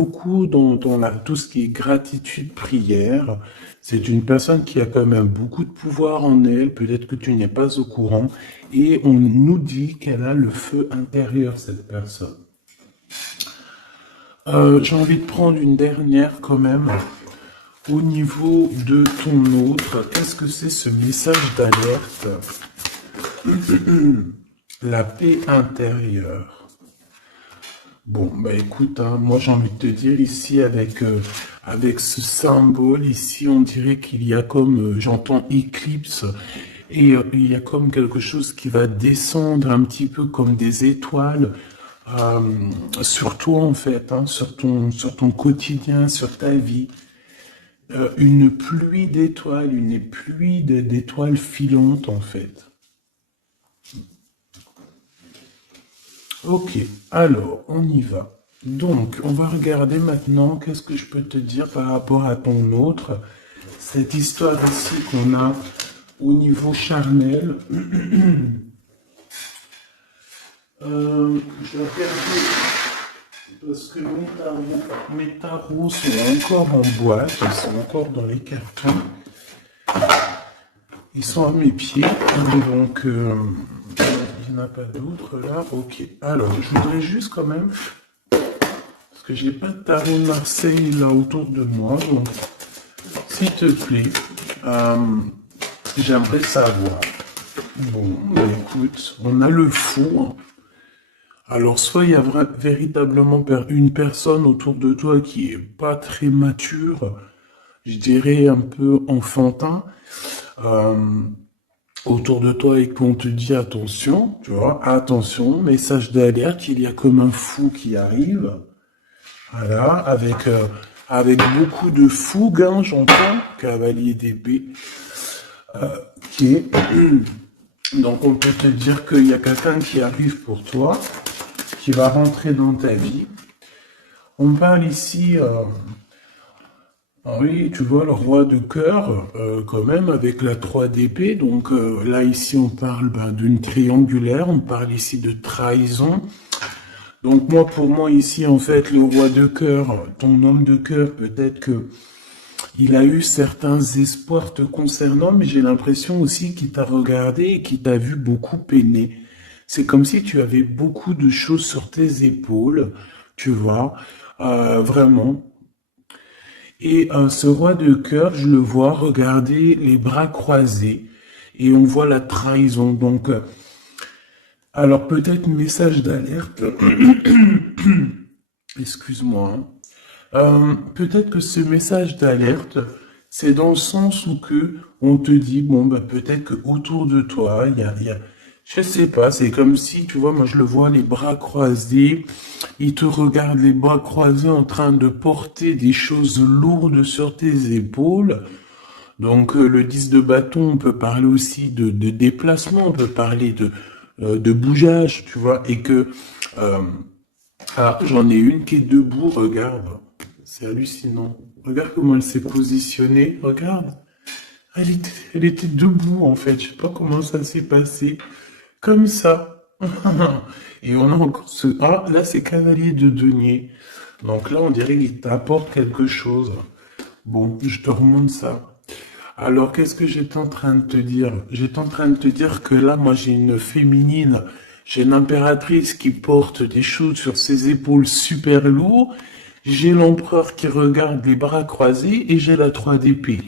beaucoup dans tout ce qui est gratitude, prière. C'est une personne qui a quand même beaucoup de pouvoir en elle, peut-être que tu n'es pas au courant, et on nous dit qu'elle a le feu intérieur, cette personne. J'ai envie de prendre une dernière quand même. Au niveau de ton autre, qu'est-ce que c'est ce message d'alerte? La paix intérieure. Bon, bah écoute, hein, moi j'ai envie de te dire ici avec ce symbole, ici on dirait qu'il y a comme, j'entends éclipse, et il y a comme quelque chose qui va descendre un petit peu comme des étoiles euh, sur toi en fait, hein, sur ton quotidien, sur ta vie. Une pluie d'étoiles, une pluie d'étoiles filantes en fait. Ok, alors on y va. Donc, on va regarder maintenant qu'est-ce que je peux te dire par rapport à ton autre. Cette histoire ici qu'on a au niveau charnel. Je vais regarder parce que mes tarots sont encore en boîte, ils sont encore dans les cartons. Ils sont à mes pieds, donc il n'y en a pas d'autres là. Ok, alors je voudrais juste quand même, parce que j'ai pas de tarot de Marseille là autour de moi, donc s'il te plaît, j'aimerais savoir. Bon, bah, écoute, on a le fou, hein. Alors, soit il y a véritablement une personne autour de toi qui est pas très mature, je dirais un peu enfantin, euh, autour de toi et qu'on te dit attention, tu vois, attention, message d'alerte, il y a comme un fou qui arrive, voilà, avec beaucoup de fougue, hein, j'entends, cavalier d'épée, qui est... Donc on peut te dire qu'il y a quelqu'un qui arrive pour toi, qui va rentrer dans ta vie. On parle ici, oui, tu vois, le roi de cœur, quand même, avec la 3 d'épée. Donc là, ici, on parle d'une triangulaire, on parle ici de trahison. Donc moi, pour moi, ici, en fait, le roi de cœur, ton homme de cœur, peut-être que il a eu certains espoirs te concernant, mais j'ai l'impression aussi qu'il t'a regardé et qu'il t'a vu beaucoup peiner. C'est comme si tu avais beaucoup de choses sur tes épaules, tu vois, vraiment. Et ce roi de cœur, je le vois regarder les bras croisés et on voit la trahison. Donc, alors peut-être message d'alerte. Excuse-moi, hein. Peut-être que ce message d'alerte, c'est dans le sens où que on te dit, bon, bah, peut-être que autour de toi, je sais pas, c'est comme si, tu vois, moi je le vois, les bras croisés, il te regarde les bras croisés en train de porter des choses lourdes sur tes épaules. Donc, le 10 de bâton, on peut parler aussi de déplacement, on peut parler de bougeage, tu vois, et que, euh, ah, j'en ai une qui est debout, regarde. C'est hallucinant. Regarde comment elle s'est positionnée. Regarde. Elle était debout, en fait. Je sais pas comment ça s'est passé. Comme ça. Et on a encore ce... Ah, là, c'est cavalier de denier. Donc là, on dirait qu'il t'apporte quelque chose. Bon, je te remonte ça. Alors, qu'est-ce que j'étais en train de te dire? J'étais en train de te dire que là, moi, j'ai une féminine, j'ai une impératrice qui porte des choses sur ses épaules super lourds, j'ai l'empereur qui regarde les bras croisés et j'ai la 3 d'épée.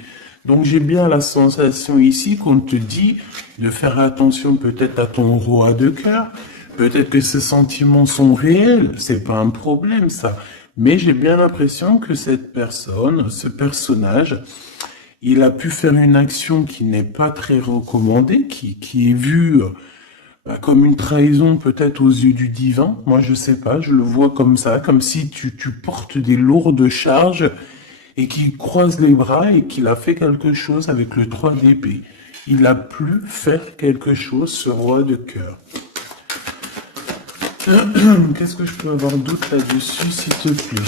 Donc, j'ai bien la sensation ici qu'on te dit de faire attention peut-être à ton roi de cœur, peut-être que ces sentiments sont réels, c'est pas un problème ça. Mais j'ai bien l'impression que cette personne, ce personnage, il a pu faire une action qui n'est pas très recommandée, qui est vue comme une trahison peut-être aux yeux du divin. Moi, je sais pas, je le vois comme ça, comme si tu portes des lourdes charges et qu'il croise les bras et qu'il a fait quelque chose avec le 3 d'épée. Il a pu faire quelque chose, ce roi de cœur. Qu'est-ce que je peux avoir d'autre là-dessus, s'il te plaît?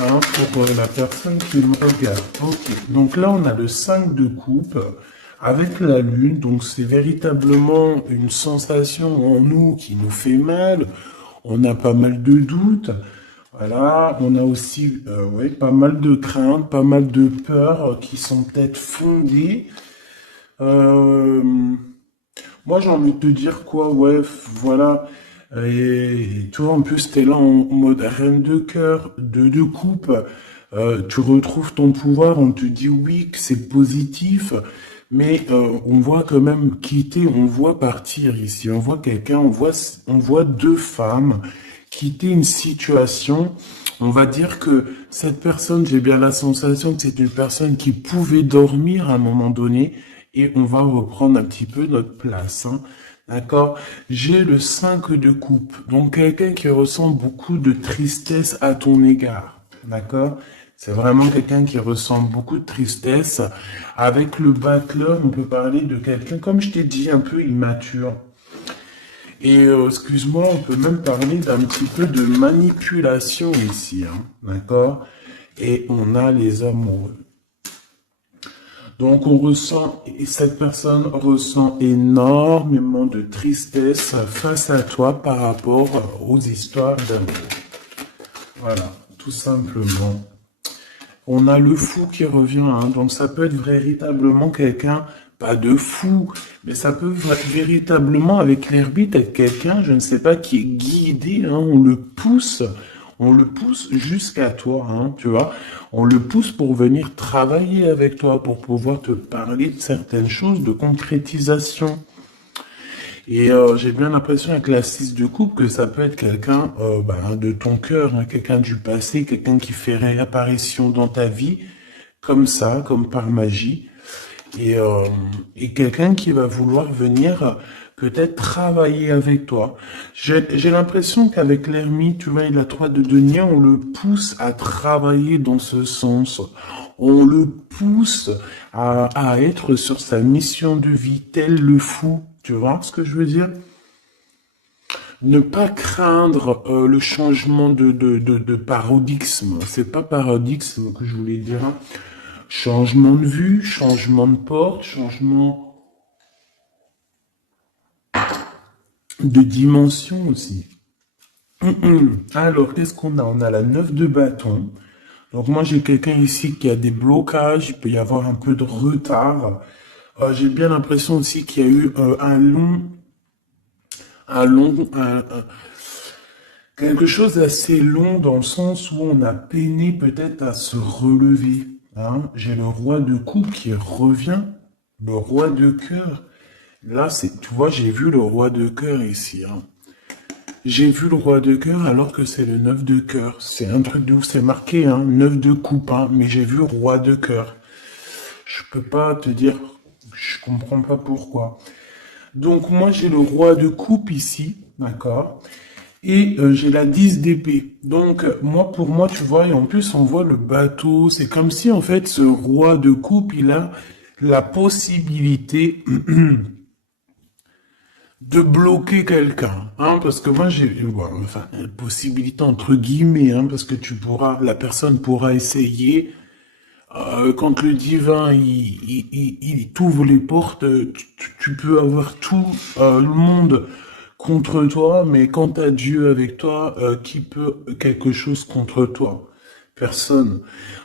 Hein, pour la personne qui me regarde. Ok, donc là on a le 5 de coupe avec la lune, donc c'est véritablement une sensation en nous qui nous fait mal. on a pas mal de doutes. Voilà, on a aussi ouais, pas mal de craintes, pas mal de peurs qui sont peut-être fondées. Euh, Moi, j'ai envie de te dire quoi, ouais, voilà. Et toi, en plus, t'es là en mode reine de cœur, de coupe. Tu retrouves ton pouvoir, on te dit oui, que c'est positif, mais on voit quand même quitter, on voit partir ici. On voit quelqu'un, on voit deux femmes quitter une situation. On va dire que cette personne, j'ai bien la sensation que c'est une personne qui pouvait dormir à un moment donné et on va reprendre un petit peu notre place, hein. D'accord? J'ai le 5 de coupe, donc quelqu'un qui ressent beaucoup de tristesse à ton égard. D'accord? C'est vraiment quelqu'un qui ressent beaucoup de tristesse. Avec le backlog, on peut parler de quelqu'un, comme je t'ai dit, un peu immature. Et excuse-moi, on peut même parler d'un petit peu de manipulation ici, hein, d'accord? Et on a les amoureux. Donc on ressent, et cette personne ressent énormément de tristesse face à toi par rapport aux histoires d'amour. Voilà, tout simplement. On a le fou qui revient, hein, donc ça peut être véritablement quelqu'un, pas de fou, mais ça peut véritablement avec l'hermite être quelqu'un, je ne sais pas, qui est guidé, hein, on le pousse jusqu'à toi, hein, tu vois, on le pousse pour venir travailler avec toi, pour pouvoir te parler de certaines choses, de concrétisation. Et j'ai bien l'impression avec la 6 de coupe que ça peut être quelqu'un de ton cœur, hein, quelqu'un du passé, quelqu'un qui fait réapparition dans ta vie, comme ça, comme par magie. Et, euh, et quelqu'un qui va vouloir venir peut-être travailler avec toi. J'ai l'impression qu'avec l'ermite, tu vois, il a 3 de denier, on le pousse à travailler dans ce sens. On le pousse à être sur sa mission de vie, tel le fou. Tu vois ce que je veux dire? Ne pas craindre le changement de paradigme. C'est pas paradigme que je voulais dire, hein. Changement de vue, changement de porte, changement de dimension aussi. Alors, qu'est-ce qu'on a? On a la 9 de bâton. Donc moi, j'ai quelqu'un ici qui a des blocages, il peut y avoir un peu de retard. J'ai bien l'impression aussi qu'il y a eu un long, quelque chose d'assez long dans le sens où on a peiné peut-être à se relever, hein. J'ai le roi de coupe qui revient, le roi de cœur. Là, tu vois, j'ai vu le roi de cœur ici, hein. J'ai vu le roi de cœur alors que c'est le 9 de cœur. C'est un truc de ouf, c'est marqué, hein, 9 de coupe, hein, mais j'ai vu roi de cœur. Je peux pas te dire, je comprends pas pourquoi. Donc moi j'ai le roi de coupe ici, d'accord? Et j'ai la 10 d'épée. Donc moi pour moi tu vois, et en plus on voit le bateau, c'est comme si en fait ce roi de coupe il a la possibilité de bloquer quelqu'un, hein, parce que moi j'ai, bon, enfin, possibilité entre guillemets, hein, parce que la personne pourra essayer, quand le divin il t'ouvre les portes, tu peux avoir tout le monde contre toi, mais quand t'as Dieu avec toi, qui peut quelque chose contre toi? Personne.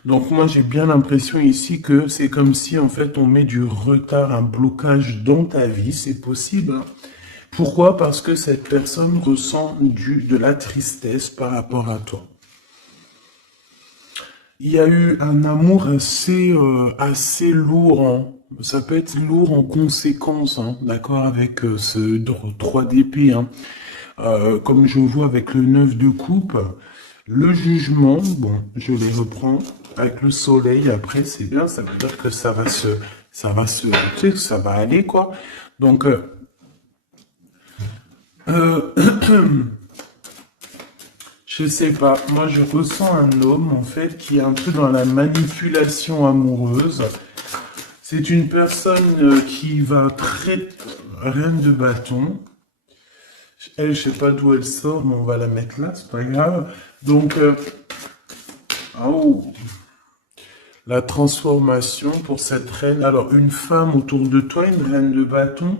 Donc moi j'ai bien l'impression ici que c'est comme si en fait on met du retard, un blocage dans ta vie, c'est possible, hein. Pourquoi? Parce que cette personne ressent de la tristesse par rapport à toi. Il y a eu un amour assez lourd, hein. Ça peut être lourd en conséquence, hein, d'accord, avec ce 3 d'épée, hein. Comme je vois avec le 9 de coupe, le jugement, bon, je les reprends avec le soleil, après c'est bien, ça veut dire que tu sais, ça va aller, quoi. Donc, euh, je sais pas, moi je ressens un homme en fait qui est un peu dans la manipulation amoureuse. C'est une personne qui va très reine de bâton. Elle, je sais pas d'où elle sort, mais on va la mettre là, c'est pas grave. Donc, oh, la transformation pour cette reine. Alors, une femme autour de toi, une reine de bâton.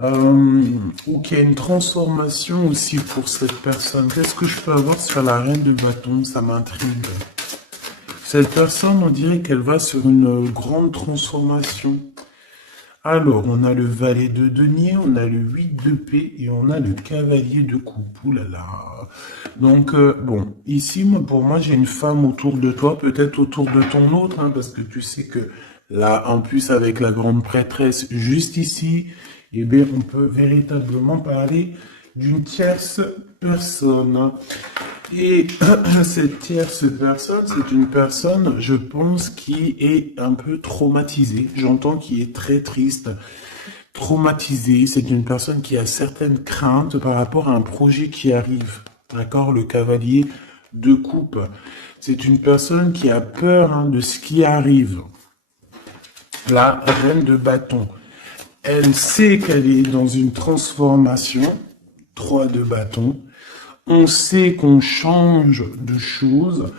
ou qu'il y a une transformation aussi pour cette personne. Qu'est-ce que je peux avoir sur la reine de bâton? Ça m'intrigue. Cette personne, on dirait qu'elle va sur une grande transformation. Alors, on a le valet de denier, on a le 8 de paix et on a le cavalier de coupe. Ouh là là. Donc, bon, ici, moi, pour moi, j'ai une femme autour de toi, peut-être autour de ton autre, hein, parce que tu sais que là, en plus, avec la grande prêtresse juste ici, eh bien, on peut véritablement parler d'une tierce personne. Et cette tierce personne, c'est une personne, je pense, qui est un peu traumatisée. J'entends qui est très triste, traumatisée. C'est une personne qui a certaines craintes par rapport à un projet qui arrive. D'accord? Le cavalier de coupe. C'est une personne qui a peur, hein, de ce qui arrive. La reine de bâton. Elle sait qu'elle est dans une transformation. 3 de bâton. On sait qu'on change de choses.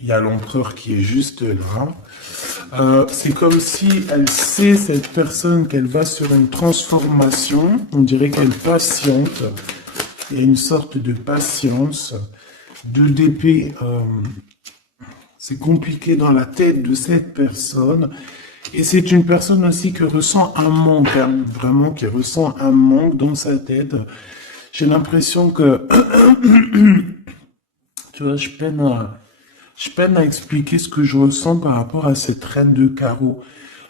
Il y a l'empereur qui est juste là. C'est comme si elle sait, cette personne, qu'elle va sur une transformation. On dirait qu'elle patiente. Il y a une sorte de patience. 2 d'épée, c'est compliqué dans la tête de cette personne. Et c'est une personne aussi qui ressent un manque, hein, vraiment, qui ressent un manque dans sa tête. J'ai l'impression que, tu vois, je peine à expliquer ce que je ressens par rapport à cette reine de carreau.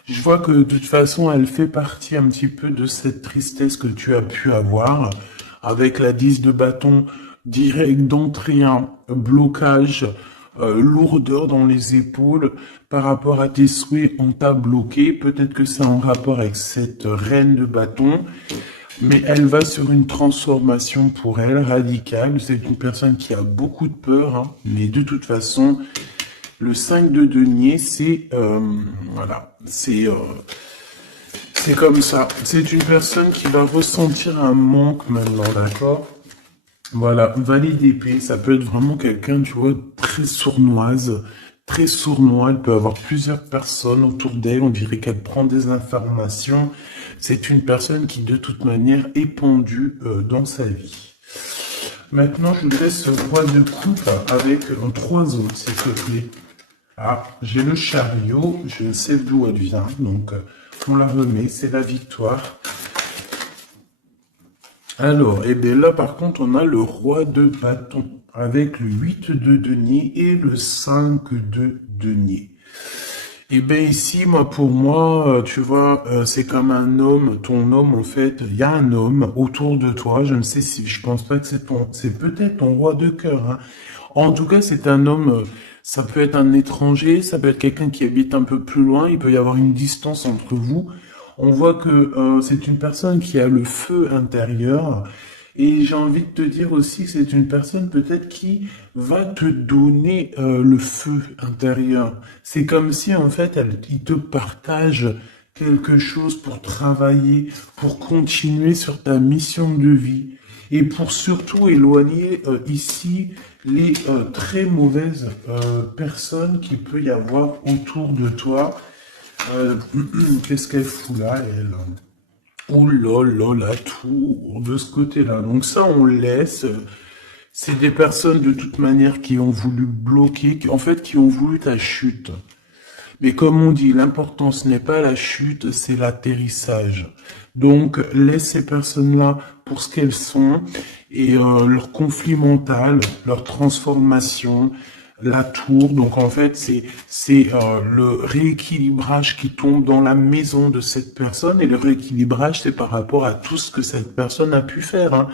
Je vois que de toute façon, elle fait partie un petit peu de cette tristesse que tu as pu avoir avec la 10 de bâton direct d'entrée, un blocage, lourdeur dans les épaules par rapport à tes souhaits, on t'a bloqué. Peut-être que c'est en rapport avec cette reine de bâton. Mais elle va sur une transformation pour elle radicale. C'est une personne qui a beaucoup de peur, hein. Mais de toute façon, le 5 de denier, c'est voilà, c'est comme ça. C'est une personne qui va ressentir un manque maintenant, d'accord? Voilà, valet d'épée, ça peut être vraiment quelqu'un, tu vois, très sournoise, très sournois. Elle peut avoir plusieurs personnes autour d'elle. On dirait qu'elle prend des informations. C'est une personne qui, de toute manière, est pendue dans sa vie. Maintenant, je vous laisse roi de coupe avec 3 autres, s'il te plaît. Ah, j'ai le chariot, je sais d'où elle vient, donc on la remet, c'est la victoire. Alors, et bien là, par contre, on a le roi de bâton, avec le 8 de denier et le 5 de denier. Et bien ici, moi, pour moi, tu vois, c'est comme un homme, ton homme, en fait, il y a un homme autour de toi, je ne sais si, je pense pas que c'est peut-être ton roi de cœur, hein. En tout cas, c'est un homme, ça peut être un étranger, ça peut être quelqu'un qui habite un peu plus loin, il peut y avoir une distance entre vous. On voit que c'est une personne qui a le feu intérieur. Et j'ai envie de te dire aussi que c'est une personne peut-être qui va te donner le feu intérieur. C'est comme si en fait il te partage quelque chose pour travailler, pour continuer sur ta mission de vie et pour surtout éloigner ici les très mauvaises personnes qu'il peut y avoir autour de toi. Euh, Qu'est-ce qu'elle fout là, elle? Oh là là, la tour de ce côté-là. Donc ça, on laisse. C'est des personnes de toute manière qui ont voulu bloquer, en fait, qui ont voulu ta chute. Mais comme on dit, l'important, ce n'est pas la chute, c'est l'atterrissage. Donc, laisse ces personnes-là pour ce qu'elles sont et leur conflit mental, leur transformation, la tour. Donc, en fait, c'est le rééquilibrage qui tombe dans la maison de cette personne. Et le rééquilibrage, c'est par rapport à tout ce que cette personne a pu faire, hein.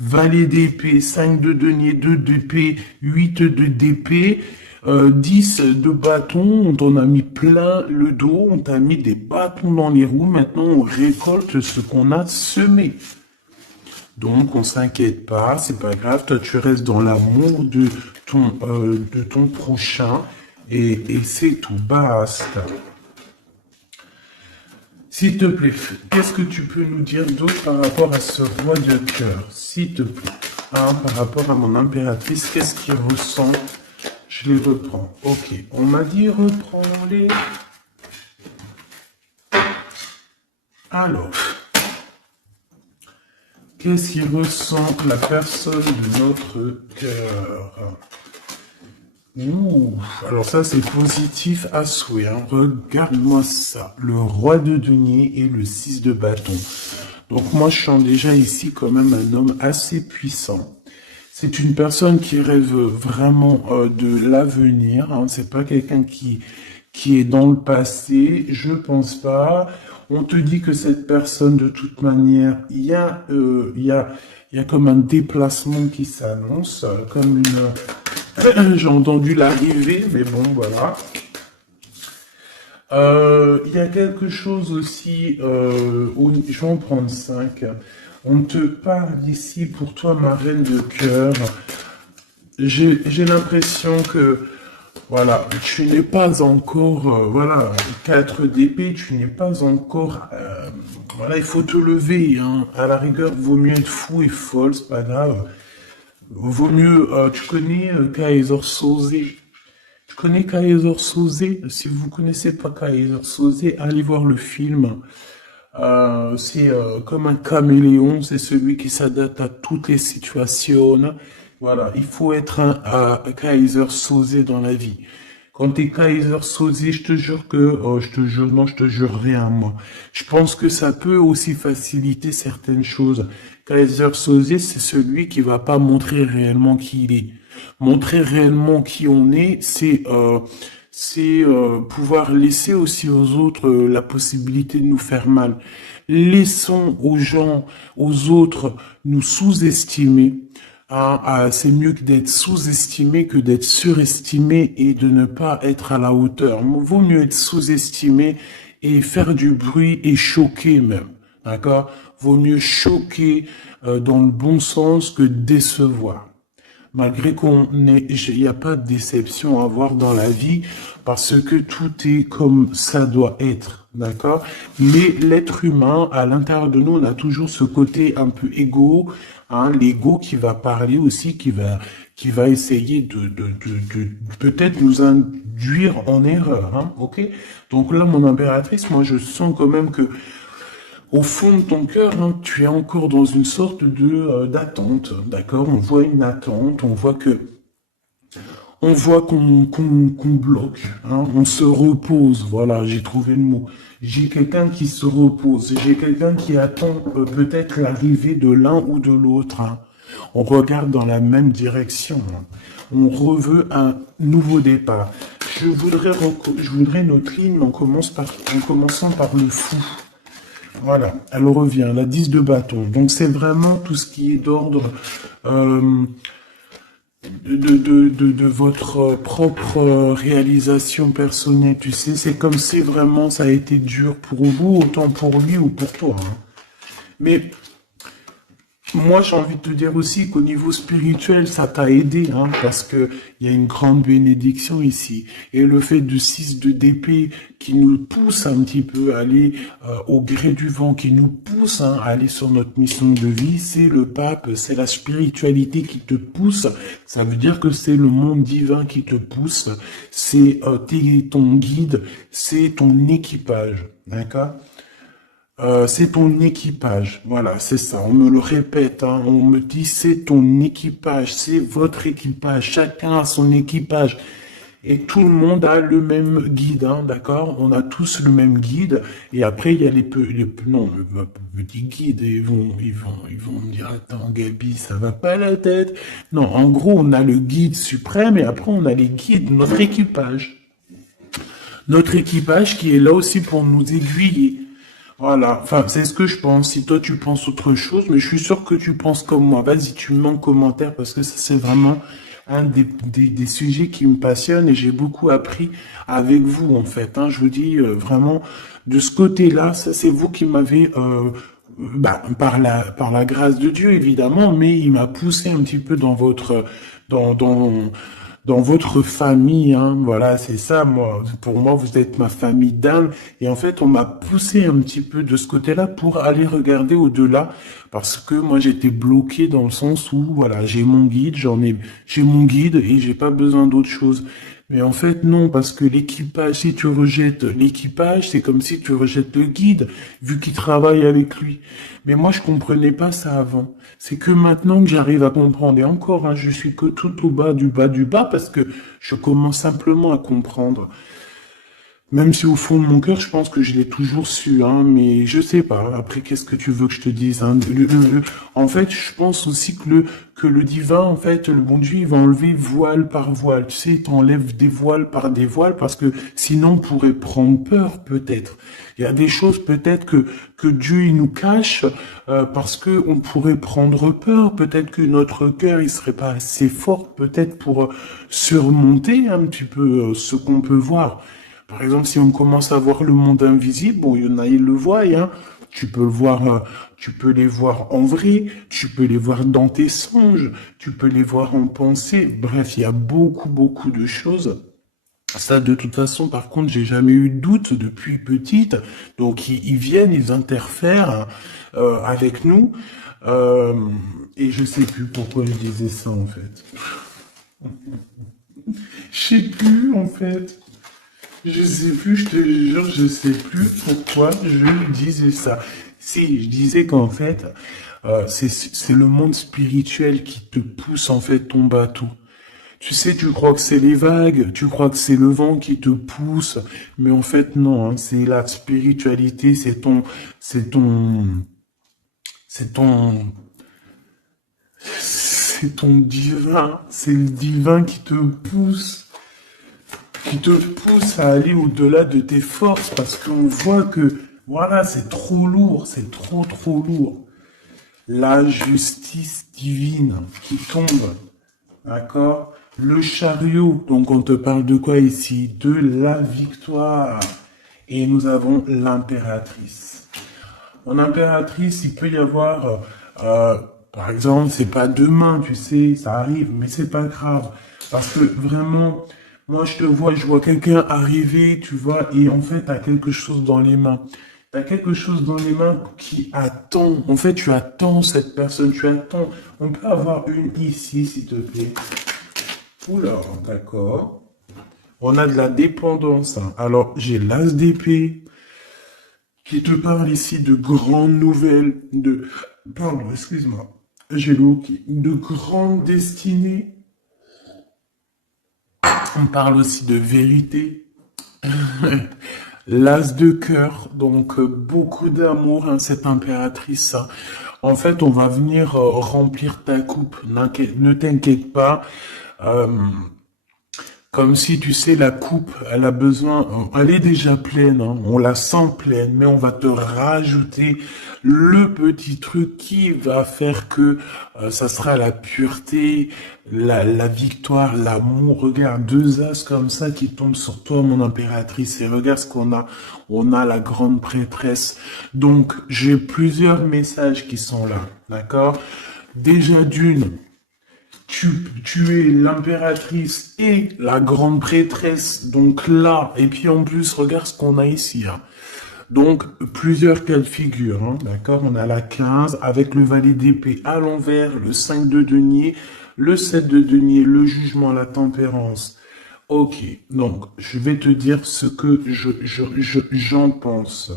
Valet d'épée, 5 de denier, 2 d'épée, 8 de d'épée, 10 de bâton, on t'en a mis plein le dos, on t'a mis des bâtons dans les roues, maintenant on récolte ce qu'on a semé. Donc on s'inquiète pas, c'est pas grave, toi tu restes dans l'amour de ton prochain et c'est tout, basta. S'il te plaît, qu'est-ce que tu peux nous dire d'autre par rapport à ce roi de cœur? S'il te plaît. Hein, par rapport à mon impératrice, qu'est-ce qu'il ressent? Je les reprends. Ok, on m'a dit reprends-les. Alors, Qu'est-ce qu'il ressent la personne de notre cœur? Ouh, alors ça c'est positif à souhait, hein. Regarde-moi ça. Le roi de denier et le 6 de bâton. Donc moi je sens déjà ici quand même un homme assez puissant. C'est une personne qui rêve vraiment de l'avenir, hein. C'est pas quelqu'un qui est dans le passé, je pense pas. On te dit que cette personne, de toute manière, il y a comme un déplacement qui s'annonce, comme une, j'ai entendu l'arrivée, mais bon, voilà. Il y a quelque chose aussi, je vais en prendre 5. On te parle ici pour toi, ma reine de cœur. J'ai l'impression que, voilà, tu n'es pas encore, voilà, 4 d'épée, tu n'es pas encore, voilà, il faut te lever, hein. À la rigueur, vaut mieux être fou et folle, c'est pas grave. Vaut mieux, tu connais Kaiser Soze. Tu connais Kaiser Soze? Si vous connaissez pas Kaiser Soze, allez voir le film. C'est comme un caméléon, c'est celui qui s'adapte à toutes les situations. Voilà, il faut être un Kaiser Soze dans la vie. Quand t'es Kaiser Soze, je te jure que, je te jure, non, je te jure rien, moi. Je pense que ça peut aussi faciliter certaines choses. Kaiser Soze, c'est celui qui va pas montrer réellement qui il est. Montrer réellement qui on est, c'est pouvoir laisser aussi aux autres la possibilité de nous faire mal. Laissons aux gens, aux autres, nous sous-estimer. C'est mieux que d'être sous-estimé que d'être surestimé et de ne pas être à la hauteur. Vaut mieux être sous-estimé et faire du bruit et choquer même. D'accord? Vaut mieux choquer dans le bon sens que décevoir. Malgré il n'y a pas de déception à avoir dans la vie, parce que tout est comme ça doit être, d'accord? Mais l'être humain, à l'intérieur de nous, on a toujours ce côté un peu égo, hein, l'ego qui va parler aussi, qui va essayer de peut-être nous induire en erreur, hein, ok? Donc là, mon impératrice, moi, je sens quand même que au fond de ton cœur, hein, tu es encore dans une sorte de d'attente, d'accord? On voit une attente, on voit qu'on bloque, hein, on se repose. Voilà, j'ai trouvé le mot. J'ai quelqu'un qui se repose, j'ai quelqu'un qui attend peut-être l'arrivée de l'un ou de l'autre, hein. On regarde dans la même direction, hein. On reveut un nouveau départ. Je voudrais notre ligne en commençant par le fou. Voilà, elle revient, la 10 de bâton. Donc c'est vraiment tout ce qui est d'ordre de votre propre réalisation personnelle. Tu sais, c'est comme si vraiment ça a été dur pour vous, autant pour lui ou pour toi, hein. Mais moi, j'ai envie de te dire aussi qu'au niveau spirituel, ça t'a aidé, hein, parce que il y a une grande bénédiction ici. Et le fait de 6 de d'épée qui nous pousse un petit peu à aller au gré du vent, qui nous pousse, hein, à aller sur notre mission de vie, c'est le pape, c'est la spiritualité qui te pousse. Ça veut dire que c'est le monde divin qui te pousse, c'est ton guide, c'est ton équipage, d'accord? C'est ton équipage, voilà, c'est ça, on me le répète, hein, on me dit c'est ton équipage, c'est votre équipage, chacun a son équipage, et tout le monde a le même guide, hein, d'accord? On a tous le même guide, et après il y a non, le petit guide, ils vont me dire, attends Gabi, ça va pas la tête. Non, en gros, on a le guide suprême, et après on a les guides, notre équipage. Notre équipage qui est là aussi pour nous aiguiller. Voilà, enfin, c'est ce que je pense. Si toi tu penses autre chose, mais je suis sûr que tu penses comme moi. Vas-y, tu me mets en commentaire parce que ça, c'est vraiment un des sujets qui me passionne et j'ai beaucoup appris avec vous, en fait, hein. Je vous dis vraiment, de ce côté-là, ça, c'est vous qui m'avez, par la grâce de Dieu, évidemment, mais il m'a poussé un petit peu dans dans, dans, dans votre famille, hein. Voilà, c'est ça, moi. Pour moi, vous êtes ma famille d'âme. Et en fait, on m'a poussé un petit peu de ce côté-là pour aller regarder au-delà. Parce que moi, j'étais bloqué dans le sens où, voilà, j'ai mon guide et j'ai pas besoin d'autre chose. Mais en fait, non, parce que l'équipage, si tu rejettes l'équipage, c'est comme si tu rejettes le guide, vu qu'il travaille avec lui. Mais moi, je comprenais pas ça avant. C'est que maintenant que j'arrive à comprendre, et encore, hein, je suis que tout au bas du bas du bas, parce que je commence simplement à comprendre. Même si au fond de mon cœur, je pense que je l'ai toujours su, hein, mais je sais pas. Après, qu'est-ce que tu veux que je te dise, hein? En fait, je pense aussi que le divin, en fait, le bon Dieu, il va enlever voile par voile. Tu sais, il t'enlève des voiles par des voiles parce que sinon, on pourrait prendre peur, peut-être. Il y a des choses, peut-être, que Dieu, il nous cache, parce que on pourrait prendre peur. Peut-être que notre cœur, il serait pas assez fort, peut-être, pour surmonter un petit peu ce qu'on peut voir. Par exemple, si on commence à voir le monde invisible, bon, il y en a, ils le voient, hein. Tu peux le voir, tu peux les voir en vrai, tu peux les voir dans tes songes, tu peux les voir en pensée. Bref, il y a beaucoup de choses. Ça, de toute façon, par contre, j'ai jamais eu de doute depuis petite. Donc, ils viennent, ils interfèrent avec nous. Euh, et je sais plus pourquoi je disais ça, en fait. Je sais plus, en fait. Je sais plus, je te jure, je sais plus pourquoi je disais ça. Si, je disais qu'en fait, c'est le monde spirituel qui te pousse en fait ton bateau. Tu sais, tu crois que c'est les vagues, tu crois que c'est le vent qui te pousse, mais en fait non, hein, c'est la spiritualité, c'est ton, c'est ton, c'est ton divin, c'est le divin qui te pousse à aller au-delà de tes forces parce qu'on voit que, voilà, c'est trop lourd, c'est trop lourd. La justice divine qui tombe, d'accord? Le chariot, donc on te parle de quoi ici? De la victoire. Et nous avons l'impératrice. En impératrice, il peut y avoir, par exemple, c'est pas demain, tu sais, ça arrive, mais c'est pas grave. Parce que vraiment, moi je vois quelqu'un arriver, tu vois, et en fait, t'as quelque chose dans les mains. T'as quelque chose dans les mains qui attend. En fait, tu attends cette personne, tu attends. On peut avoir une ici, s'il te plaît. Oula, d'accord. On a de la dépendance, hein. Alors, j'ai l'as d'épée qui te parle ici de grandes nouvelles, pardon, excuse-moi, j'ai le hoquet, de grandes destinées. On parle aussi de vérité. L'as de cœur, donc beaucoup d'amour, hein, cette impératrice, hein. En fait, on va venir remplir ta coupe. Ne t'inquiète pas. Euh, Comme si, tu sais, la coupe, elle a besoin, elle est déjà pleine, hein, on la sent pleine, mais on va te rajouter le petit truc qui va faire que ça sera la pureté, la victoire, l'amour. Regarde, deux as comme ça qui tombent sur toi, mon impératrice, et regarde ce qu'on a. On a la grande prêtresse. Donc, j'ai plusieurs messages qui sont là, d'accord? Déjà d'une, tu es l'impératrice et la grande prêtresse, donc là, et puis en plus, regarde ce qu'on a ici, hein. Donc, plusieurs cas de figure, hein, d'accord? On a la 15 avec le valet d'épée à l'envers, le 5 de denier, le 7 de denier, le jugement, la tempérance. Ok, donc, je vais te dire ce que j'en pense.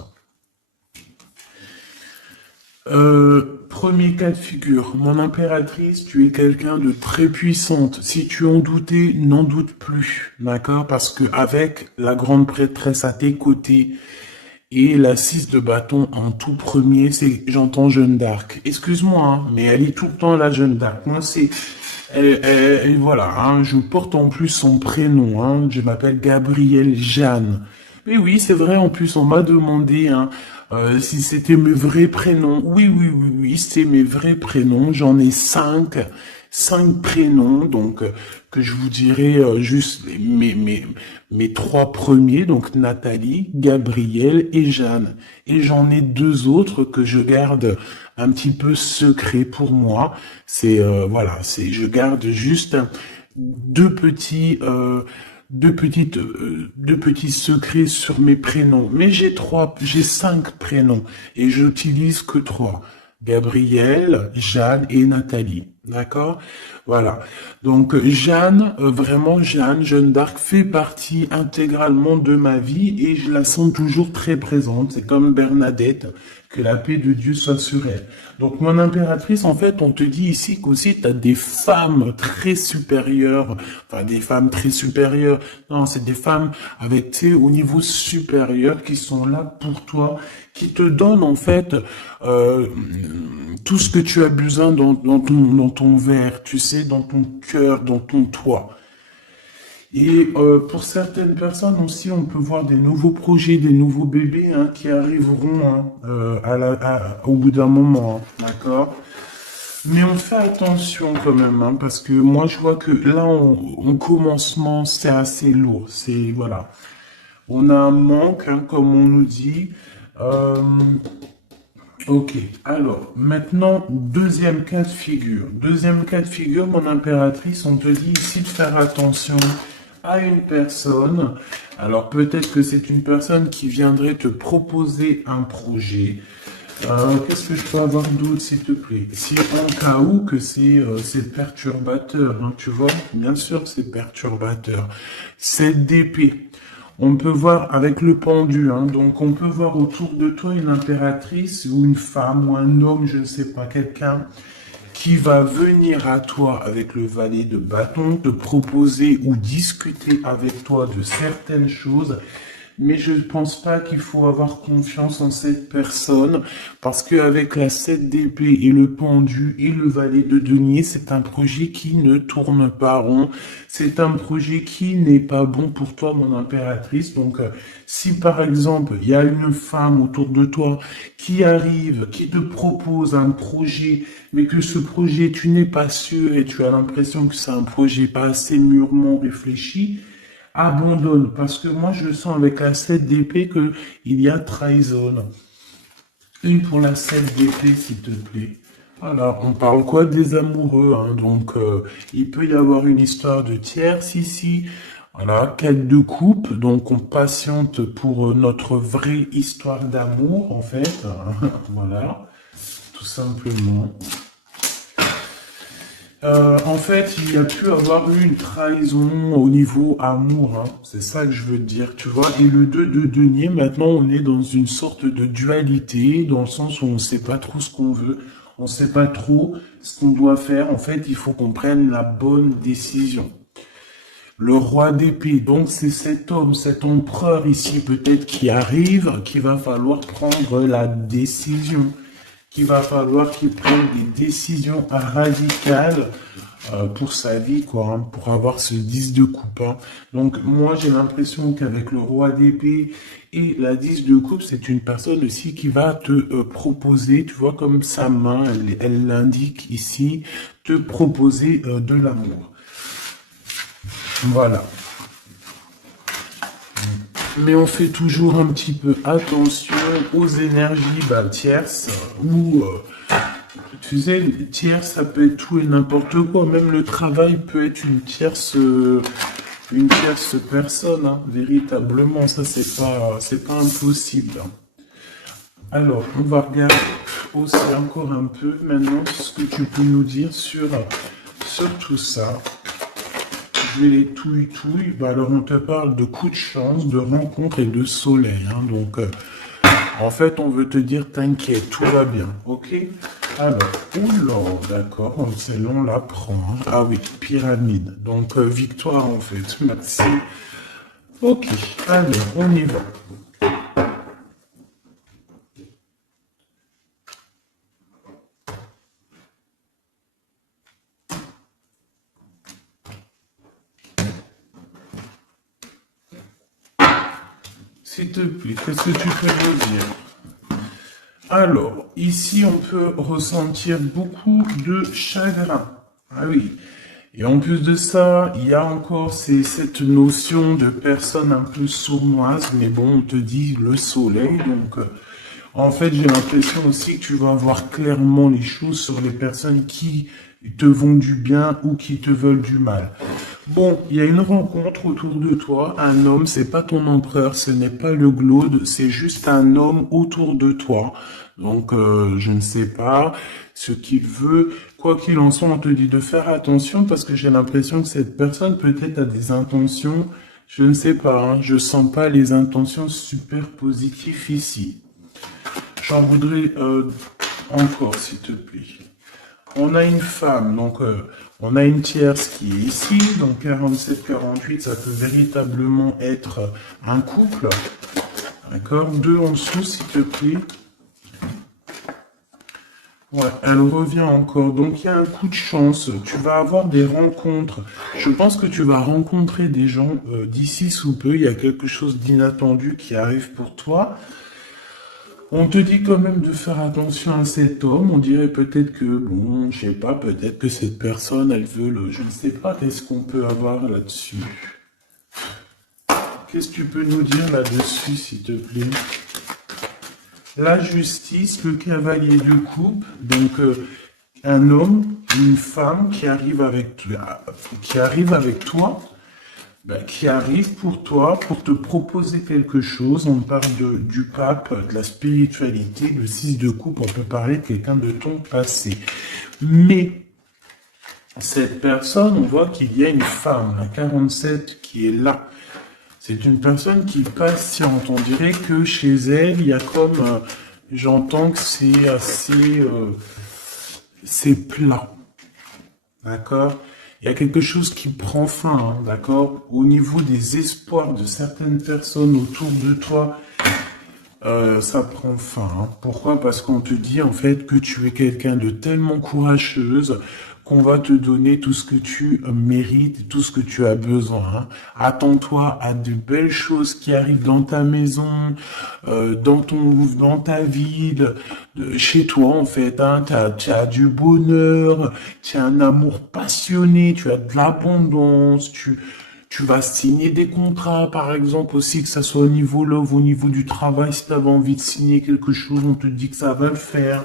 Premier cas de figure, mon impératrice, tu es quelqu'un de très puissante. Si tu en doutais, n'en doute plus, d'accord? Parce que avec la grande prêtresse à tes côtés et la 6 de bâton en tout premier, j'entends Jeanne d'Arc. Excuse-moi, hein, mais elle est tout le temps la Jeanne d'Arc. Moi, voilà, hein, je porte en plus son prénom, hein, je m'appelle Gabrielle Jeanne. Mais oui, c'est vrai, en plus, on m'a demandé, hein, si c'était mes vrais prénoms. Oui, c'est mes vrais prénoms. J'en ai cinq prénoms, donc que je vous dirai juste mes trois premiers, donc Nathalie, Gabrielle et Jeanne. Et j'en ai deux autres que je garde un petit peu secret pour moi. Voilà, je garde juste deux petits deux petits secrets sur mes prénoms. Mais j'ai cinq prénoms et j'utilise que trois. Gabrielle, Jeanne et Nathalie. D'accord? Voilà. Donc Jeanne, vraiment Jeanne d'Arc fait partie intégralement de ma vie et je la sens toujours très présente. C'est comme Bernadette, que la paix de Dieu soit sur elle. Donc mon impératrice, en fait, on te dit ici qu'aussi tu as des femmes très supérieures, enfin des femmes très supérieures. Non, c'est des femmes avec, tu sais, au niveau supérieur qui sont là pour toi, qui te donnent en fait euh, tout ce que tu as besoin dans ton verre, tu sais, dans ton cœur, dans ton toit. Et pour certaines personnes aussi, on peut voir des nouveaux projets, des nouveaux bébés hein, qui arriveront hein, au bout d'un moment, hein, d'accord? Mais on fait attention quand même, hein, parce que moi je vois que là, en commencement, c'est assez lourd. C'est voilà, on a un manque, hein, comme on nous dit. Euh, Ok, alors maintenant, deuxième cas de figure. Deuxième cas de figure, mon impératrice, on te dit ici de faire attention à une personne. Alors peut-être que c'est une personne qui viendrait te proposer un projet. Qu'est-ce que je peux avoir d'autre, s'il te plaît? Si en cas où que c'est perturbateur, hein, tu vois, bien sûr c'est perturbateur. C'est d'épée. On peut voir avec le pendu, hein, donc on peut voir autour de toi une impératrice ou une femme ou un homme, je ne sais pas, quelqu'un qui va venir à toi avec le valet de bâton, te proposer ou discuter avec toi de certaines choses, mais je ne pense pas qu'il faut avoir confiance en cette personne parce qu'avec la 7 d'épée et le pendu et le valet de denier, c'est un projet qui ne tourne pas rond. C'est un projet qui n'est pas bon pour toi, mon impératrice. Donc, si par exemple, il y a une femme autour de toi qui arrive, qui te propose un projet, mais que ce projet, tu n'es pas sûr et tu as l'impression que c'est un projet pas assez mûrement réfléchi, abandonne, parce que moi je sens avec la 7 d'épée que il y a trahison. Une pour la 7 d'épée, s'il te plaît. Voilà, on parle quoi des amoureux, hein, donc il peut y avoir une histoire de tierce ici. Voilà, quête de coupe, donc on patiente pour notre vraie histoire d'amour, en fait. Voilà, tout simplement. En fait, il y a pu avoir eu une trahison au niveau amour, hein. C'est ça que je veux dire, tu vois. Et le 2 de denier, maintenant, on est dans une sorte de dualité, dans le sens où on ne sait pas trop ce qu'on veut, on ne sait pas trop ce qu'on doit faire. En fait, il faut qu'on prenne la bonne décision. Le roi d'épée, donc c'est cet homme, cet empereur ici peut-être qui arrive, qu'il va falloir prendre la décision, qu'il va falloir qu'il prenne des décisions radicales pour sa vie, quoi, hein, pour avoir ce 10 de coupe. Hein. Donc moi j'ai l'impression qu'avec le roi d'épée et la 10 de coupe, c'est une personne aussi qui va te proposer, tu vois, comme sa main, elle l'indique ici, te proposer de l'amour. Voilà. Mais on fait toujours un petit peu attention aux énergies tierces ou tu sais, tierce ça peut être tout et n'importe quoi. Même le travail peut être une tierce personne, hein, véritablement. Ça c'est pas impossible. Hein. Alors, on va regarder aussi encore un peu maintenant ce que tu peux nous dire sur tout ça. Je vais les touille. Bah, alors, on te parle de coups de chance, de rencontres et de soleil. Hein. Donc, en fait, on veut te dire, t'inquiète, tout va bien. Ok? Alors, oula, d'accord, celle-là, on la prend. Hein. Ah oui, pyramide. Donc, victoire, en fait. Merci. Ok, allez, on y va. S'il te plaît, qu'est-ce que tu peux me dire? Alors, ici, on peut ressentir beaucoup de chagrin. Ah oui. Et en plus de ça, il y a encore cette notion de personne un peu sournoise, mais bon, on te dit le soleil, donc en fait, j'ai l'impression aussi que tu vas voir clairement les choses sur les personnes qui te vont du bien ou qui te veulent du mal. Bon, il y a une rencontre autour de toi, un homme, c'est pas ton empereur, ce n'est pas le glaude, c'est juste un homme autour de toi. Donc, je ne sais pas ce qu'il veut. Quoi qu'il en soit, on te dit de faire attention parce que j'ai l'impression que cette personne peut-être a des intentions, je ne sais pas, hein, je sens pas les intentions super positives ici. J'en voudrais encore, s'il te plaît. On a une femme, donc on a une tierce qui est ici, donc 47-48, ça peut véritablement être un couple. D'accord? 2 en dessous, s'il te plaît. Ouais, elle revient encore. Donc, il y a un coup de chance. Tu vas avoir des rencontres. Je pense que tu vas rencontrer des gens d'ici sous peu. Il y a quelque chose d'inattendu qui arrive pour toi. On te dit quand même de faire attention à cet homme. On dirait peut-être que, bon, je sais pas, peut-être que cette personne, elle veut le... Je ne sais pas, qu'est-ce qu'on peut avoir là-dessus? Qu'est-ce que tu peux nous dire là-dessus, s'il te plaît? La justice, le cavalier de coupe, donc un homme, une femme qui arrive avec toi, ben, qui arrive pour toi, pour te proposer quelque chose. On parle du pape, de la spiritualité, le 6 de coupe, on peut parler de quelqu'un de ton passé. Mais cette personne, on voit qu'il y a une femme, la 47, qui est là. C'est une personne qui est patiente. On dirait que chez elle, il y a comme... j'entends que c'est assez... c'est plat. D'accord? Il y a quelque chose qui prend fin, hein, d'accord? Au niveau des espoirs de certaines personnes autour de toi, ça prend fin. Hein. Pourquoi? Parce qu'on te dit en fait que tu es quelqu'un de tellement courageuse qu'on va te donner tout ce que tu mérites, tout ce que tu as besoin. Hein. Attends-toi à de belles choses qui arrivent dans ta maison, dans ta ville, chez toi en fait. Hein. Tu as du bonheur, tu as un amour passionné, tu as de l'abondance, tu vas signer des contrats, par exemple, aussi, que ça soit au niveau love, au niveau du travail. Si tu avais envie de signer quelque chose, on te dit que ça va le faire.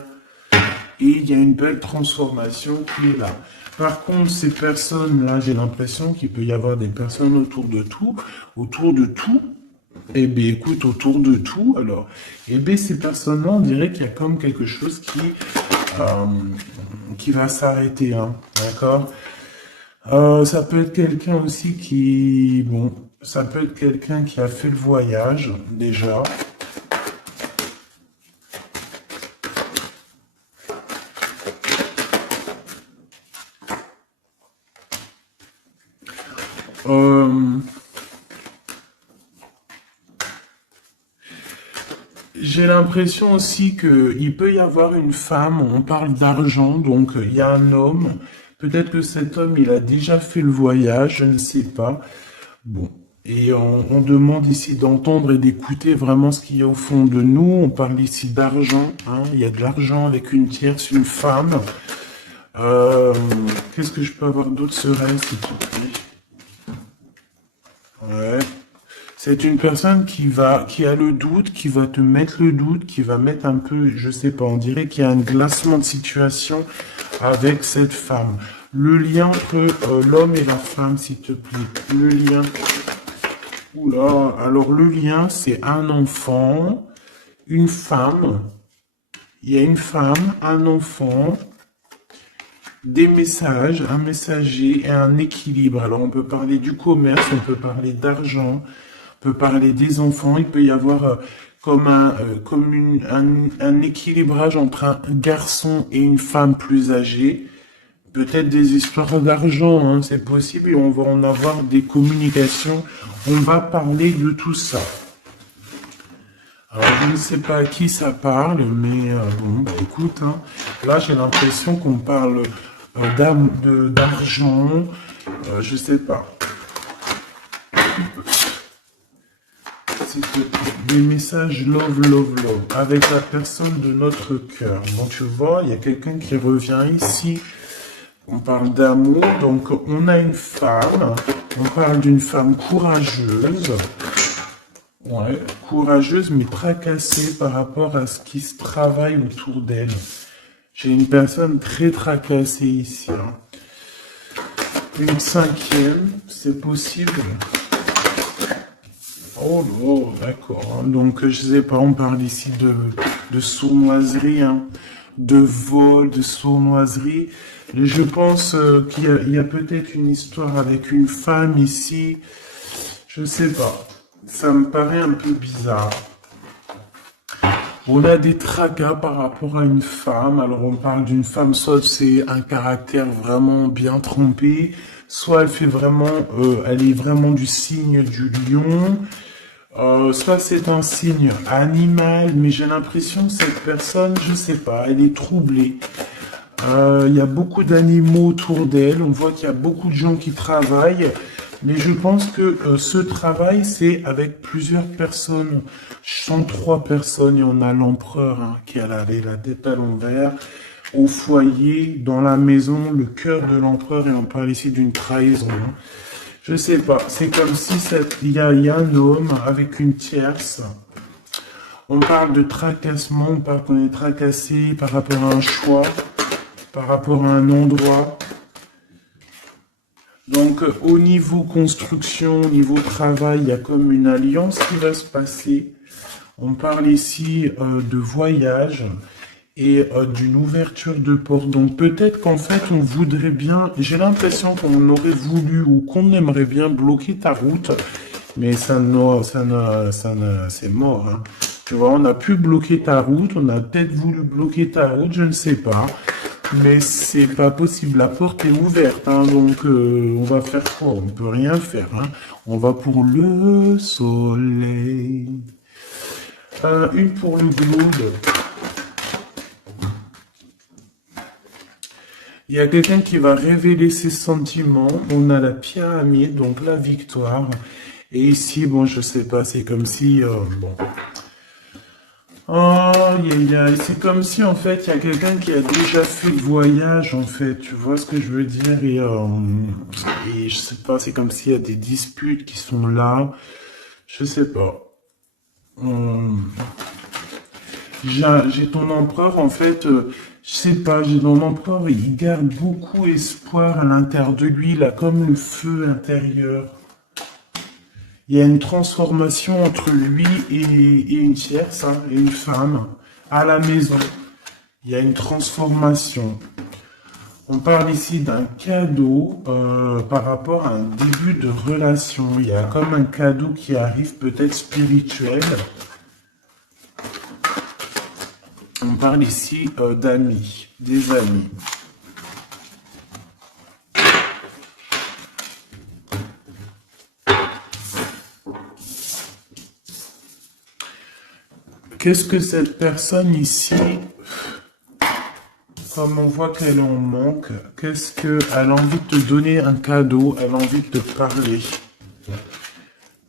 Et il y a une belle transformation qui est là. Par contre, ces personnes-là, j'ai l'impression qu'il peut y avoir des personnes autour de tout. Eh bien, écoute, autour de tout, alors, eh bien, ces personnes-là, on dirait qu'il y a comme quelque chose qui va s'arrêter, hein, d'accord? Ça peut être quelqu'un aussi bon, ça peut être quelqu'un qui a fait le voyage, déjà. J'ai l'impression aussi qu'il peut y avoir une femme, on parle d'argent, donc il y a un homme, peut-être que cet homme, il a déjà fait le voyage, je ne sais pas. Bon, et on demande ici d'entendre et d'écouter vraiment ce qu'il y a au fond de nous. On parle ici d'argent, hein, il y a de l'argent avec une tierce, une femme. Qu'est-ce que je peux avoir d'autre serein, s'il te plaît? Ouais. C'est une personne qui a le doute, qui va te mettre le doute, qui va mettre un peu, je sais pas, on dirait qu'il y a un glacement de situation avec cette femme. Le lien entre l'homme et la femme, s'il te plaît. Le lien. Oula, alors le lien, c'est un enfant, une femme. Il y a une femme, un enfant, des messages, un messager et un équilibre. Alors on peut parler du commerce, on peut parler d'argent, on peut parler des enfants. Il peut y avoir comme un équilibrage entre un garçon et une femme plus âgée. Peut-être des histoires d'argent, hein, c'est possible, et on va en avoir des communications. On va parler de tout ça. Alors, je ne sais pas à qui ça parle, mais bon, bah écoute, hein, là j'ai l'impression qu'on parle d'argent, je sais pas. C'est des messages love, love, love, avec la personne de notre cœur. Donc tu vois, il y a quelqu'un qui revient ici. On parle d'amour, donc on a une femme, on parle d'une femme courageuse, ouais, courageuse mais tracassée par rapport à ce qui se travaille autour d'elle. J'ai une personne très tracassée ici. Hein. Une cinquième, c'est possible. Oh, d'accord. Donc je sais pas, on parle ici de sournoiserie, hein, de vol, de sournoiserie. Et je pense qu'il y a peut-être une histoire avec une femme ici. Je sais pas. Ça me paraît un peu bizarre. On a des tracas par rapport à une femme. Alors on parle d'une femme, soit c'est un caractère vraiment bien trempé, soit elle fait vraiment, elle est vraiment du signe du lion, soit c'est un signe animal, mais j'ai l'impression que cette personne, je sais pas, elle est troublée. Il y a beaucoup d'animaux autour d'elle. On voit qu'il y a beaucoup de gens qui travaillent. Mais je pense que ce travail, c'est avec plusieurs personnes. Je sens 3 personnes et on a l'empereur hein, qui a la tête à l'envers. Au foyer, dans la maison, le cœur de l'empereur. Et on parle ici d'une trahison. Hein. Je sais pas. C'est comme si il y a un homme avec une tierce. On parle de tracassement. On parle qu'on est tracassé par rapport à un choix, par rapport à un endroit. Donc, au niveau construction, au niveau travail, il y a comme une alliance qui va se passer. On parle ici de voyage et d'une ouverture de porte. Donc, peut-être qu'en fait, on voudrait bien, j'ai l'impression qu'on aurait voulu ou qu'on aimerait bien bloquer ta route, mais c'est mort. Hein. Tu vois, on a pu bloquer ta route, on a peut-être voulu bloquer ta route, je ne sais pas. Mais c'est pas possible, la porte est ouverte, hein, donc on va faire quoi? On peut rien faire, hein. On va pour le soleil. Une pour le globe. Il y a quelqu'un qui va révéler ses sentiments. On a la pyramide, donc la victoire. Et ici, bon, je sais pas, c'est comme si, bon. Oh, c'est comme si en fait il y a quelqu'un qui a déjà fait le voyage en fait, tu vois ce que je veux dire et je sais pas, c'est comme s'il y a des disputes qui sont là, je sais pas. Hum, j'ai ton empereur en fait, je sais pas, j'ai ton empereur, il garde beaucoup espoir à l'intérieur de lui, il a comme le feu intérieur. Il y a une transformation entre lui et une tierce, hein, et une femme, à la maison. Il y a une transformation. On parle ici d'un cadeau par rapport à un début de relation. Il y a comme un cadeau qui arrive, peut-être spirituel. On parle ici d'amis, des amis. Qu'est-ce que cette personne ici, comme on voit qu'elle en manque, qu'est-ce qu'elle a envie de te donner un cadeau, elle a envie de te parler.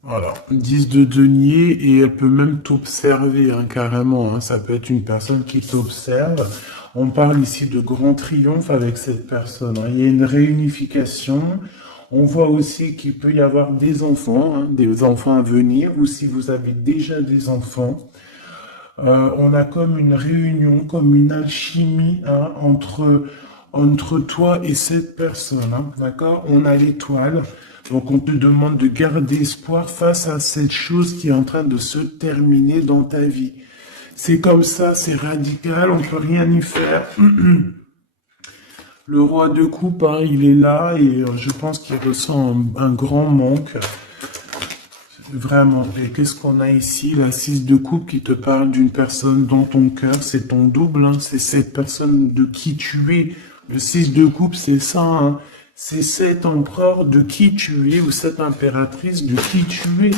Voilà, 10 de denier et elle peut même t'observer hein, carrément, hein. Ça peut être une personne qui t'observe. On parle ici de grand triomphe avec cette personne, hein. Il y a une réunification. On voit aussi qu'il peut y avoir des enfants, hein, des enfants à venir, ou si vous avez déjà des enfants. On a comme une réunion, comme une alchimie hein, entre toi et cette personne, hein, d'accord? On a l'étoile, donc on te demande de garder espoir face à cette chose qui est en train de se terminer dans ta vie. C'est comme ça, c'est radical, on peut rien y faire. Le roi de coupe, hein, il est là et je pense qu'il ressent un grand manque. Vraiment. Et qu'est-ce qu'on a ici? La 6 de coupe qui te parle d'une personne dans ton cœur. C'est ton double, hein. C'est cette personne de qui tu es. Le 6 de coupe, c'est ça, hein. C'est cet empereur de qui tu es ou cette impératrice de qui tu es.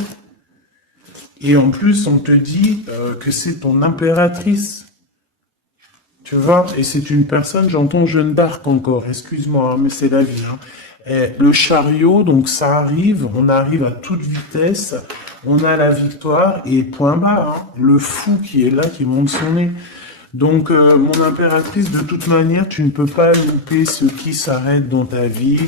Et en plus, on te dit que c'est ton impératrice. Tu vois? Et c'est une personne, j'entends Jeanne d'Arc encore. Excuse-moi, hein, mais c'est la vie, hein. Le chariot, donc ça arrive, on arrive à toute vitesse, on a la victoire et point barre, hein, le fou qui est là, qui monte son nez. Donc, mon impératrice, de toute manière, tu ne peux pas louper ce qui s'arrête dans ta vie.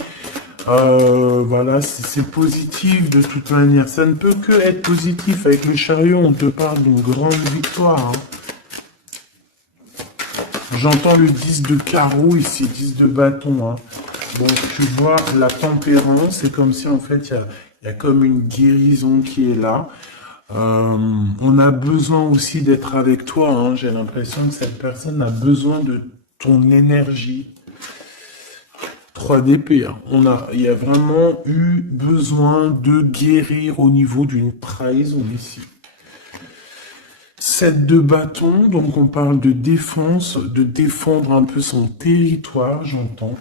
Voilà, c'est positif de toute manière. Ça ne peut que être positif. Avec le chariot, on te parle d'une grande victoire. Hein. J'entends le 10 de carreau ici, 10 de bâton. Hein. Bon, tu vois, la tempérance, c'est comme si en fait, il y a comme une guérison qui est là. On a besoin aussi d'être avec toi, hein. J'ai l'impression que cette personne a besoin de ton énergie. 3 d'épée, hein. Il y a vraiment eu besoin de guérir au niveau d'une trahison ici. 7 de bâton, donc on parle de défense, de défendre un peu son territoire, j'entends.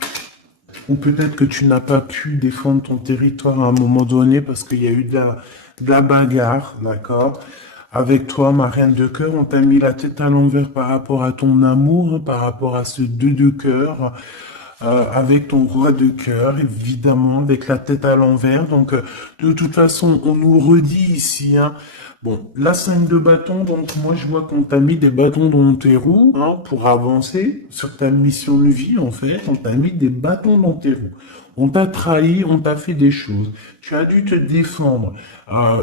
Ou peut-être que tu n'as pas pu défendre ton territoire à un moment donné parce qu'il y a eu de la bagarre, d'accord? Avec toi, ma reine de cœur, on t'a mis la tête à l'envers par rapport à ton amour, par rapport à ce 2 de cœur, avec ton roi de cœur, évidemment, avec la tête à l'envers. Donc, de toute façon, on nous redit ici, hein. Bon, la 5 de bâton, donc moi je vois qu'on t'a mis des bâtons dans tes roues, hein, pour avancer sur ta mission de vie, en fait. On t'a mis des bâtons dans tes roues. On t'a trahi, on t'a fait des choses. Tu as dû te défendre.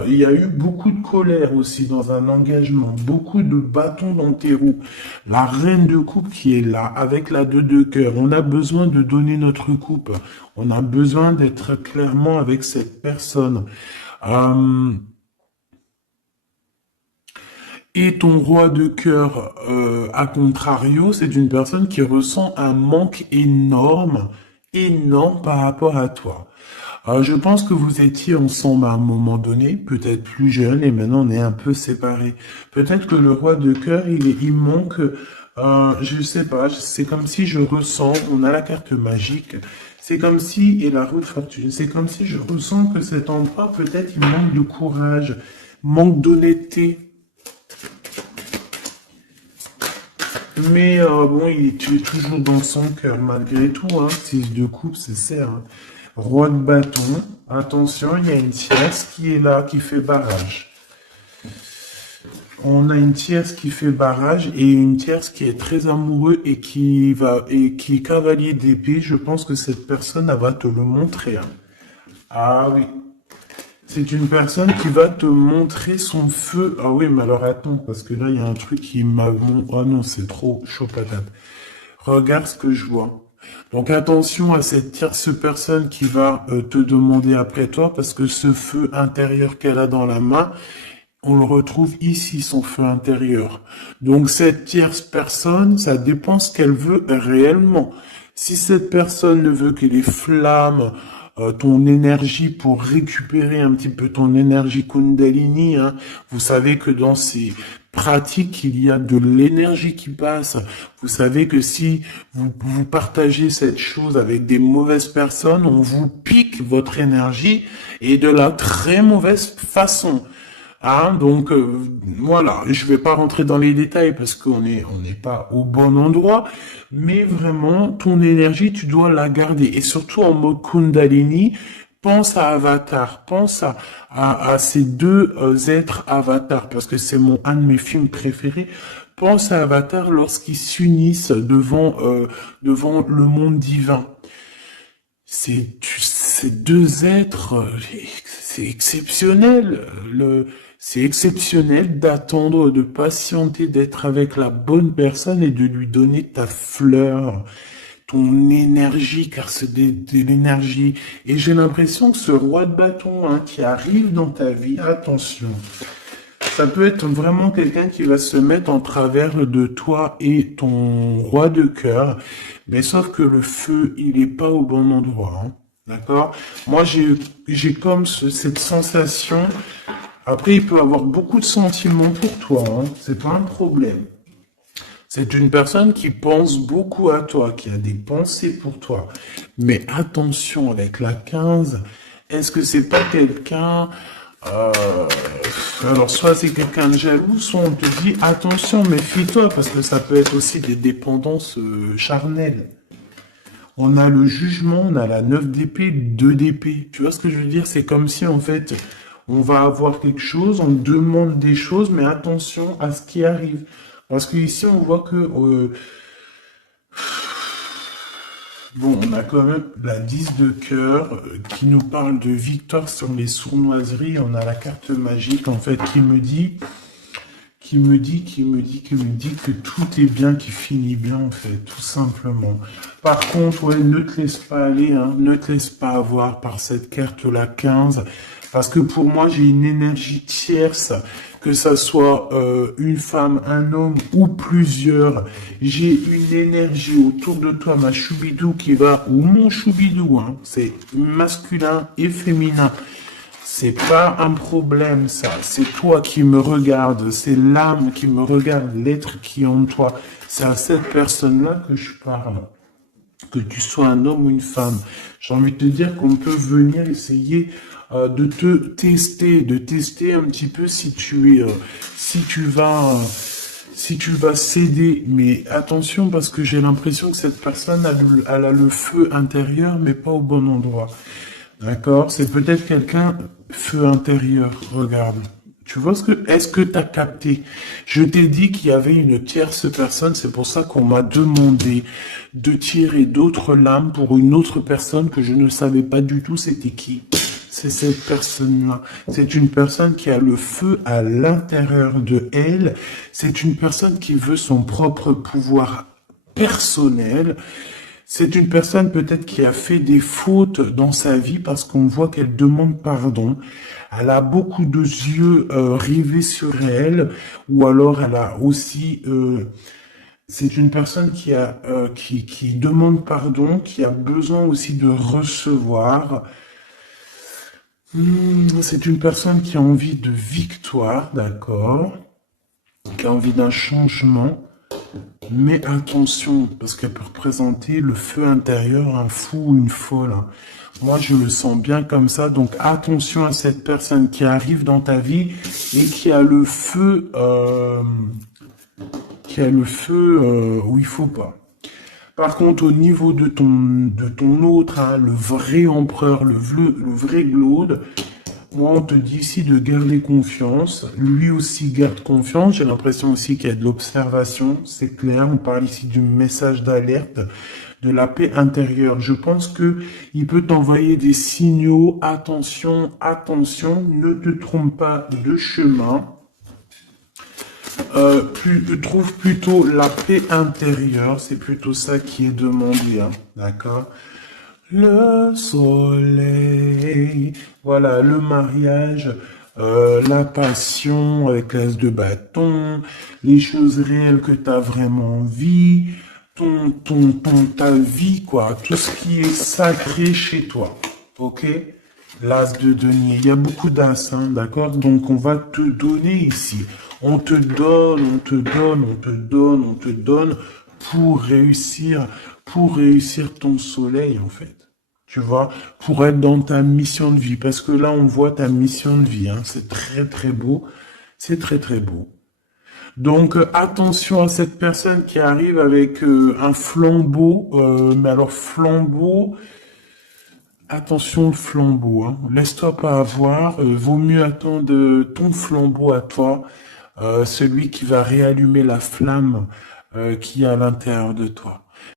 Il y a eu beaucoup de colère aussi dans un engagement, beaucoup de bâtons dans tes roues. La reine de coupe qui est là, avec la 2 de cœur. On a besoin de donner notre coupe. On a besoin d'être clairement avec cette personne. Et ton roi de cœur, à contrario, c'est une personne qui ressent un manque énorme, énorme par rapport à toi. Je pense que vous étiez ensemble à un moment donné, peut-être plus jeune, et maintenant on est un peu séparés. Peut-être que le roi de cœur, il manque, je sais pas, c'est comme si je ressens, on a la carte magique, c'est comme si, et la roue de fortune, c'est comme si je ressens que cet endroit, peut-être il manque de courage, manque d'honnêteté. Mais bon, tu es toujours dans son cœur malgré tout, hein. 6 de coupe, c'est ça, hein. Roi de bâton, attention, il y a une tierce qui est là, qui fait barrage. On a une tierce qui fait barrage et une tierce qui est très amoureux et qui est cavalier d'épée. Je pense que cette personne, elle va te le montrer, hein. Ah oui. C'est une personne qui va te montrer son feu. Ah oui, mais alors attends, parce que là, il y a un truc qui m'a... Ah non, c'est trop chaud patate. Regarde ce que je vois. Donc attention à cette tierce personne qui va te demander après toi, parce que ce feu intérieur qu'elle a dans la main, on le retrouve ici, son feu intérieur. Donc cette tierce personne, ça dépend ce qu'elle veut réellement. Si cette personne ne veut que les flammes, ton énergie pour récupérer un petit peu ton énergie Kundalini, hein. Vous savez que dans ces pratiques, il y a de l'énergie qui passe. Vous savez que si vous partagez cette chose avec des mauvaises personnes, on vous pique votre énergie et de la très mauvaise façon. Hein, donc voilà, je vais pas rentrer dans les détails parce qu'on n'est pas au bon endroit, mais vraiment ton énergie tu dois la garder et surtout en mode Kundalini. Pense à Avatar, pense à ces deux êtres Avatar parce que c'est un de mes films préférés. Pense à Avatar lorsqu'ils s'unissent devant le monde divin. Ces deux êtres, c'est exceptionnel. C'est exceptionnel d'attendre, de patienter, d'être avec la bonne personne et de lui donner ta fleur, ton énergie, car c'est de l'énergie. Et j'ai l'impression que ce roi de bâton, hein, qui arrive dans ta vie, attention, ça peut être vraiment quelqu'un qui va se mettre en travers de toi et ton roi de cœur, mais sauf que le feu, il est pas au bon endroit, hein. D'accord? Moi, j'ai comme cette sensation. Après, il peut avoir beaucoup de sentiments pour toi, hein. C'est pas un problème. C'est une personne qui pense beaucoup à toi, qui a des pensées pour toi. Mais attention, avec la 15, est-ce que c'est pas quelqu'un... alors, soit c'est quelqu'un de jaloux, soit on te dit, attention, méfie-toi, parce que ça peut être aussi des dépendances charnelles. On a le jugement, on a la 9 d'épée, 2 d'épée. Tu vois ce que je veux dire? C'est comme si, en fait, on va avoir quelque chose, on demande des choses, mais attention à ce qui arrive. Parce que ici, on voit que... bon, on a quand même la 10 de cœur qui nous parle de victoire sur les sournoiseries. On a la carte magique, en fait, qui me dit qui me dit que tout est bien, qui finit bien, en fait, tout simplement. Par contre, ouais, ne te laisse pas aller, hein, ne te laisse pas avoir par cette carte-là 15, parce que pour moi, j'ai une énergie tierce, que ça soit une femme, un homme ou plusieurs. J'ai une énergie autour de toi, ma choubidou qui va, ou mon choubidou, hein, c'est masculin et féminin. C'est pas un problème, ça. C'est toi qui me regardes. C'est l'âme qui me regarde, l'être qui est en toi. C'est à cette personne-là que je parle. Que tu sois un homme ou une femme. J'ai envie de te dire qu'on peut venir essayer de de tester un petit peu si tu es, si tu vas céder. Mais attention parce que j'ai l'impression que cette personne elle a le feu intérieur, mais pas au bon endroit. D'accord? C'est peut-être quelqu'un feu intérieur. Regarde. Tu vois est-ce que t'as capté? Je t'ai dit qu'il y avait une tierce personne, c'est pour ça qu'on m'a demandé de tirer d'autres lames pour une autre personne que je ne savais pas du tout c'était qui. C'est cette personne-là. C'est une personne qui a le feu à l'intérieur de elle. C'est une personne qui veut son propre pouvoir personnel. C'est une personne peut-être qui a fait des fautes dans sa vie parce qu'on voit qu'elle demande pardon. Elle a beaucoup de yeux rivés sur elle, ou alors elle a aussi. C'est une personne qui demande pardon, qui a besoin aussi de recevoir. C'est une personne qui a envie de victoire, d'accord, qui a envie d'un changement. Mais attention, parce qu'elle peut représenter le feu intérieur, un fou ou une folle. Moi, je le sens bien comme ça. Donc, attention à cette personne qui arrive dans ta vie et qui a le feu, où il faut pas. Par contre, au niveau de ton autre, hein, le vrai empereur, le vrai Glaude, moi, on te dit ici de garder confiance. Lui aussi garde confiance. J'ai l'impression aussi qu'il y a de l'observation. C'est clair. On parle ici du message d'alerte, de la paix intérieure. Je pense que il peut t'envoyer des signaux. Attention, attention. Ne te trompe pas de chemin. Trouve plutôt la paix intérieure. C'est plutôt ça qui est demandé. Hein. D'accord? Le soleil, voilà, le mariage, la passion avec l'as de bâton, les choses réelles que tu as vraiment envie, ta vie, quoi, tout ce qui est sacré chez toi, ok? L'as de denier, il y a beaucoup d'as, hein, d'accord? Donc on va te donner ici, on te donne, on te donne, on te donne, on te donne pour réussir ton soleil, en fait. Tu vois, pour être dans ta mission de vie. Parce que là, on voit ta mission de vie. Hein. C'est très, très beau. C'est très, très beau. Donc, attention à cette personne qui arrive avec un flambeau. Mais alors, flambeau... Attention le flambeau. Hein. Laisse-toi pas avoir. Vaut mieux attendre ton flambeau à toi. Celui qui va réallumer la flamme qui est à l'intérieur de toi.